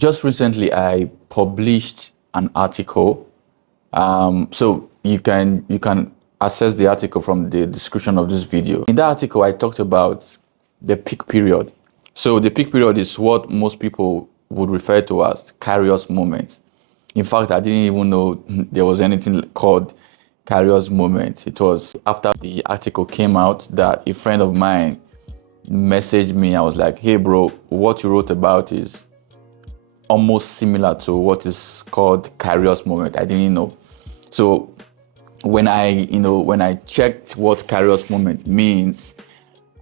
Just recently, I published an article. So you can access the article from the description of this video. In that article, I talked about the peak period. So the peak period is what most people would refer to as kairos moment. In fact, I didn't even know there was anything called kairos moment. It was after the article came out that a friend of mine messaged me. I was like, "Hey, bro, what you wrote about is almost similar to what is called kairos moment." I didn't know. So when I checked what kairos moment means,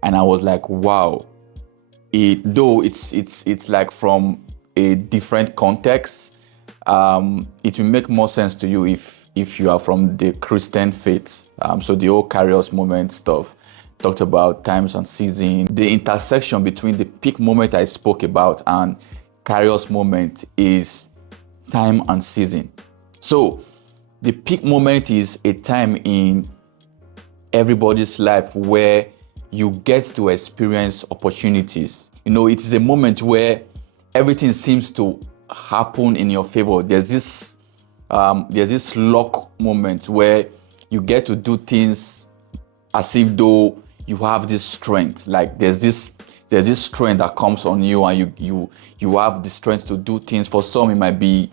and I was like, wow, though it's like from a different context, it will make more sense to you if you are from the Christian faith. So the whole kairos moment stuff talked about times and season. The intersection between the peak moment I spoke about and kairos moment is time and season. So the peak moment is a time in everybody's life where you get to experience opportunities. It is a moment where everything seems to happen in your favor. There's this luck moment where you get to do things as if though you have this strength. Like there's this strength that comes on you, and you have the strength to do things. For some, it might be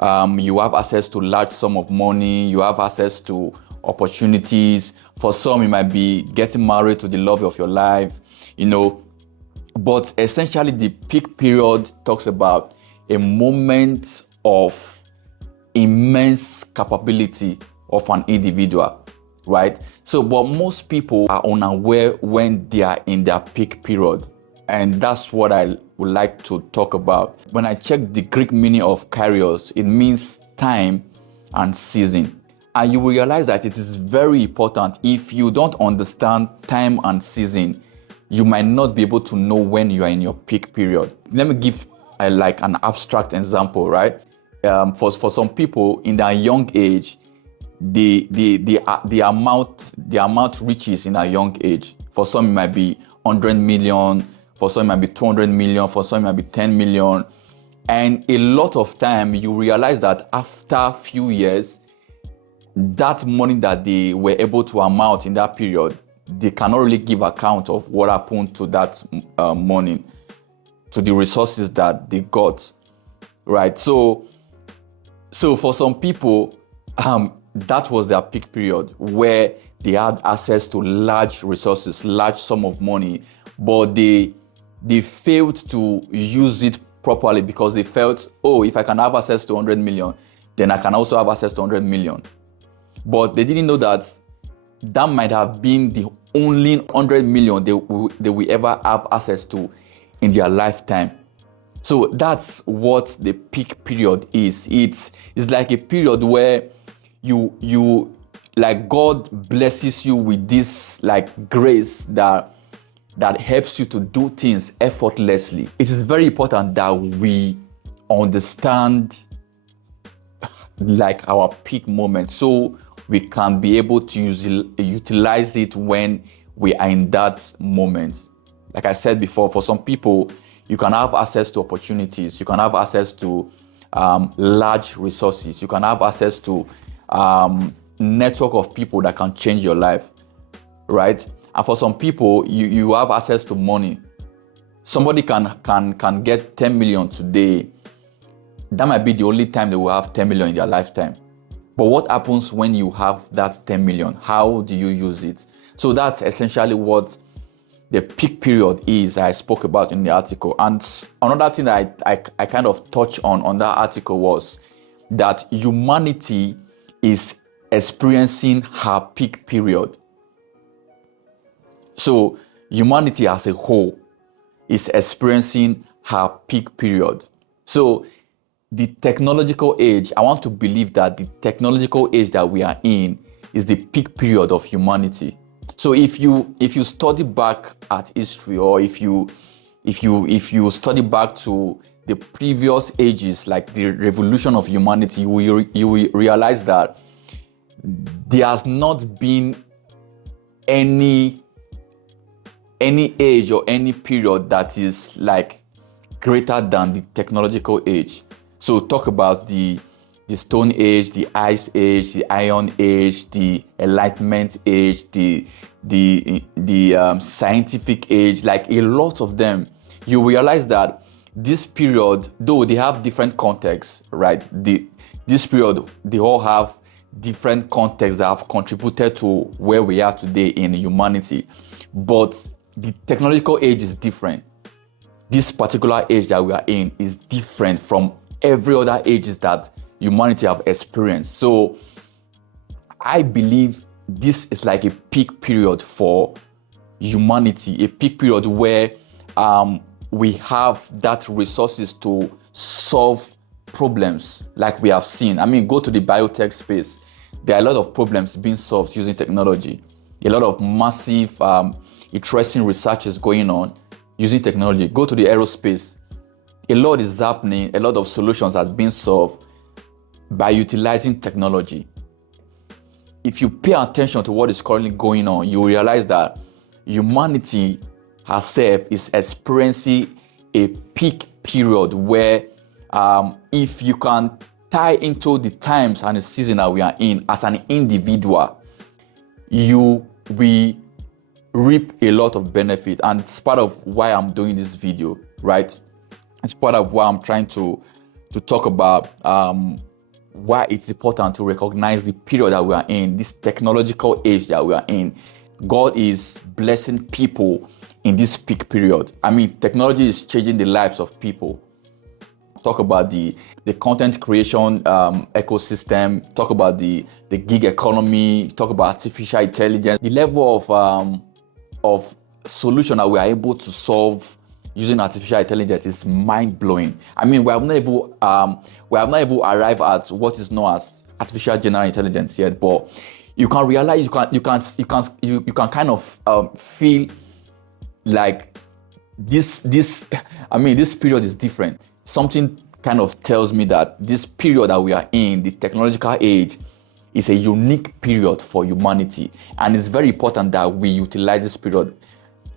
you have access to large sum of money, you have access to opportunities. For some, it might be getting married to the love of your life, But essentially, the peak period talks about a moment of immense capability of an individual, right? So, but most people are unaware when they are in their peak period. And that's what I would like to talk about. When I check the Greek meaning of kairos, it means time and season. And you will realize that it is very important. If you don't understand time and season, you might not be able to know when you are in your peak period. Let me give like an abstract example, right? For some people in their young age, the amount reaches in a young age. For some, it might be 100 million. For some, it might be 200 million. For some, it might be 10 million. And a lot of time, you realize that after a few years, that money that they were able to amount in that period, they cannot really give account of what happened to that money, to the resources that they got, right? So for some people, that was their peak period where they had access to large resources, large sum of money, but they failed to use it properly because they felt, oh, if I can have access to 100 million, then I can also have access to 100 million. But they didn't know that might have been the only 100 million they will ever have access to in their lifetime. So that's what the peak period is. It's like a period where you like God blesses you with this like grace that helps you to do things effortlessly. It is very important that we understand like our peak moment so we can be able to utilize it when we are in that moment. Like I said before, for some people, you can have access to opportunities. You can have access to large resources. You can have access to network of people that can change your life, right? And for some people, you have access to money. Somebody can get 10 million today. That might be the only time they will have 10 million in their lifetime. But what happens when you have that 10 million? How do you use it? So that's essentially what the peak period is I spoke about in the article. And another thing that I kind of touched on that article was that humanity is experiencing her peak period. So humanity as a whole is experiencing her peak period. So the technological age, I want to believe that the technological age that we are in is the peak period of humanity. So if you study back at history, or if you study back to the previous ages, like the revolution of humanity, you will realize that there has not been any age or any period that is like greater than the technological age. So talk about the Stone Age, the Ice Age, the Iron Age, the Enlightenment Age, the Scientific Age, like a lot of them. You realize that this period, though they have different contexts, right? This period, they all have different contexts that have contributed to where we are today in humanity. But the technological age is different. This particular age that we are in is different from every other ages that humanity have experienced. So I believe this is like a peak period for humanity, a peak period where we have that resources to solve problems like we have seen. I mean, go to the biotech space. There are a lot of problems being solved using technology. A lot of massive, interesting research is going on using technology. Go to the aerospace. A lot is happening. A lot of solutions are being solved by utilizing technology. If you pay attention to what is currently going on, you realize that humanity herself is experiencing a peak period where if you can tie into the times and the season that we are in as an individual, you will reap a lot of benefit. And it's part of why I'm doing this video, right? It's part of why I'm trying to talk about why it's important to recognize the period that we are in, this technological age that we are in. God is blessing people in this peak period. I mean, technology is changing the lives of people. Talk about the content creation ecosystem, talk about the gig economy, talk about artificial intelligence. The level of solution that we are able to solve using artificial intelligence is mind-blowing. I mean, we have not even arrived at what is known as artificial general intelligence yet, but you can realize, you can kind of feel like this period is different. Something kind of tells me that this period that we are in, the technological age, is a unique period for humanity, and it's very important that we utilize this period,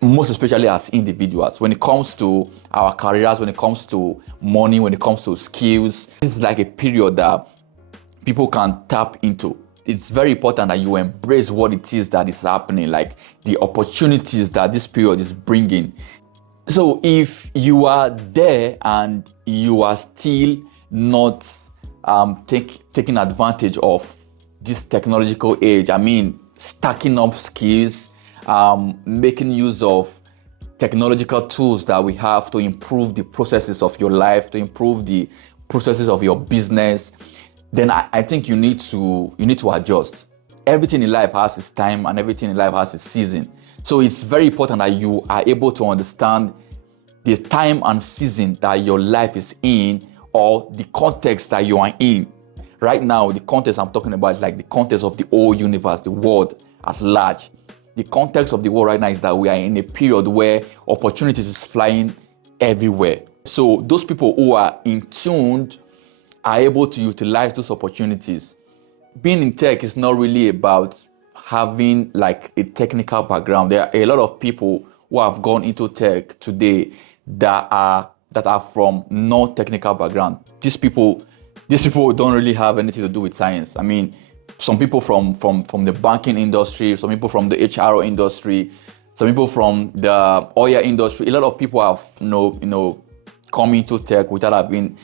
most especially as individuals. When it comes to our careers, when it comes to money, when it comes to skills, this is like a period that people can tap into. It's very important that you embrace what it is that is happening, like the opportunities that this period is bringing. So if you are there and you are still not taking advantage of this technological age, I mean, stacking up skills, making use of technological tools that we have to improve the processes of your life, to improve the processes of your business, then I think you need to adjust. Everything in life has its time and everything in life has its season. So it's very important that you are able to understand the time and season that your life is in, or the context that you are in. Right now, the context I'm talking about is like the context of the whole universe, the world at large. The context of the world right now is that we are in a period where opportunities is flying everywhere. So those people who are in tuned are able to utilize those opportunities. Being in tech is not really about having like a technical background. There are a lot of people who have gone into tech today that are from non-technical background. These people don't really have anything to do with science. I mean, some people from the banking industry, some people from the HRO industry, some people from the oil industry. A lot of people have come into tech without having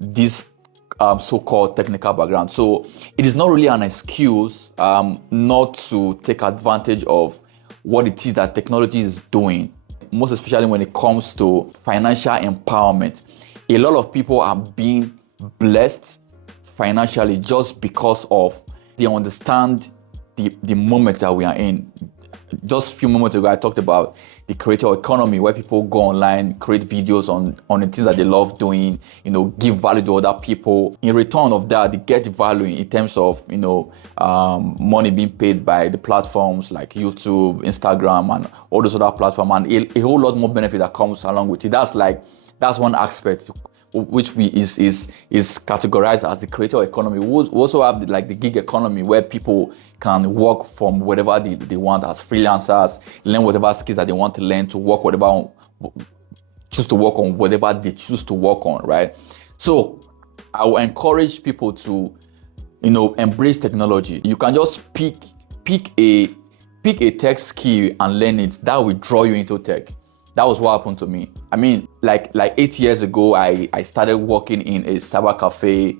this so-called technical background. So it is not really an excuse not to take advantage of what it is that technology is doing, most especially when it comes to financial empowerment. A lot of people are being blessed financially just because of they understand the moment that we are in. Just a few moments ago, I talked about the creator economy, where people go online, create videos on the things that they love doing, give value to other people. In return of that, they get value in terms of, money being paid by the platforms like YouTube, Instagram, and all those other platforms, and a whole lot more benefit that comes along with it. That's one aspect which is categorized as the creator economy. We also have the gig economy, where people can work from whatever they want as freelancers, learn whatever skills that they want to learn, to work choose to work on whatever they choose to work on, right? So I will encourage people to, embrace technology. You can just pick a tech skill and learn it. That will draw you into tech. That was what happened to me. I mean, like 8 years ago, I started working in a cyber cafe,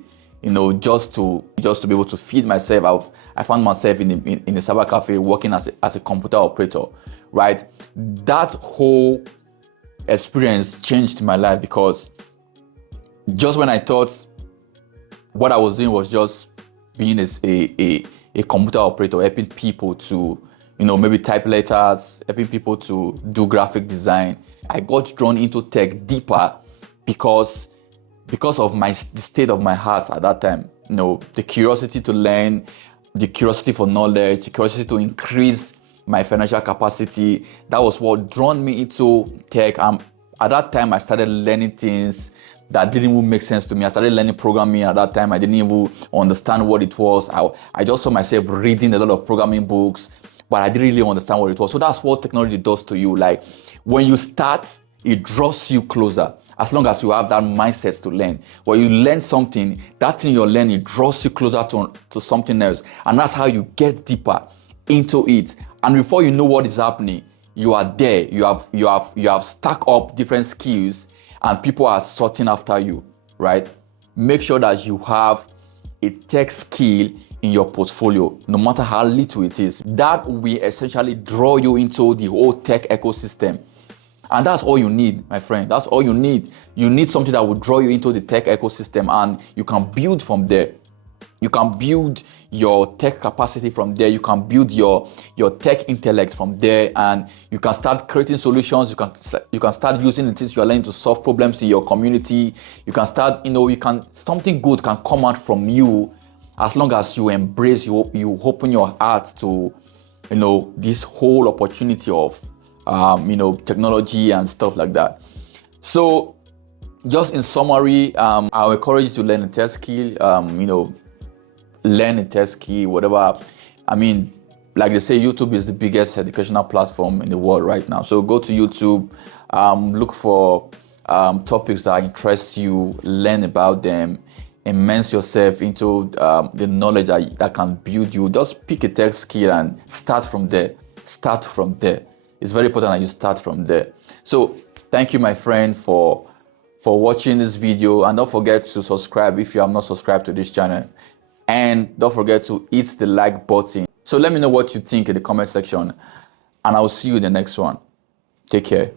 just to be able to feed myself. I found myself in a cyber cafe working as a computer operator, right? That whole experience changed my life, because just when I thought what I was doing was just being a computer operator, helping people to, maybe type letters, helping people to do graphic design, I got drawn into tech deeper because of the state of my heart at that time. The curiosity to learn, the curiosity for knowledge, the curiosity to increase my financial capacity. That was what drawn me into tech. At that time, I started learning things that didn't even make sense to me. I started learning programming at that time. I didn't even understand what it was. I just saw myself reading a lot of programming books, but I didn't really understand what it was. So that's what technology does to you. Like, when you start, it draws you closer, as long as you have that mindset to learn. When you learn something, that thing you're learning draws you closer to something else. And that's how you get deeper into it. And before you know what is happening, you are there. You have stacked up different skills, and people are sorting after you, right? Make sure that you have a tech skill in your portfolio, no matter how little it is. That will essentially draw you into the whole tech ecosystem. And that's all you need, my friend. That's all you need. You need something that will draw you into the tech ecosystem, and you can build from there. You can build your tech capacity from there. You can build your tech intellect from there, and you can start creating solutions. You can start using the things you are learning to solve problems in your community. You can start, something good can come out from you, as long as you embrace, you open your heart to, this whole opportunity of, technology and stuff like that. So, just in summary, I encourage you to learn a tech skill. Learn a tech skill, whatever. I mean, like they say, YouTube is the biggest educational platform in the world right now. So go to YouTube, look for topics that interest you, learn about them, immerse yourself into the knowledge that can build you. Just pick a tech skill and start from there. Start from there. It's very important that you start from there. So thank you, my friend, for watching this video, and don't forget to subscribe if you have not subscribed to this channel. And don't forget to hit the like button. So let me know what you think in the comment section, and I'll see you in the next one. Take care.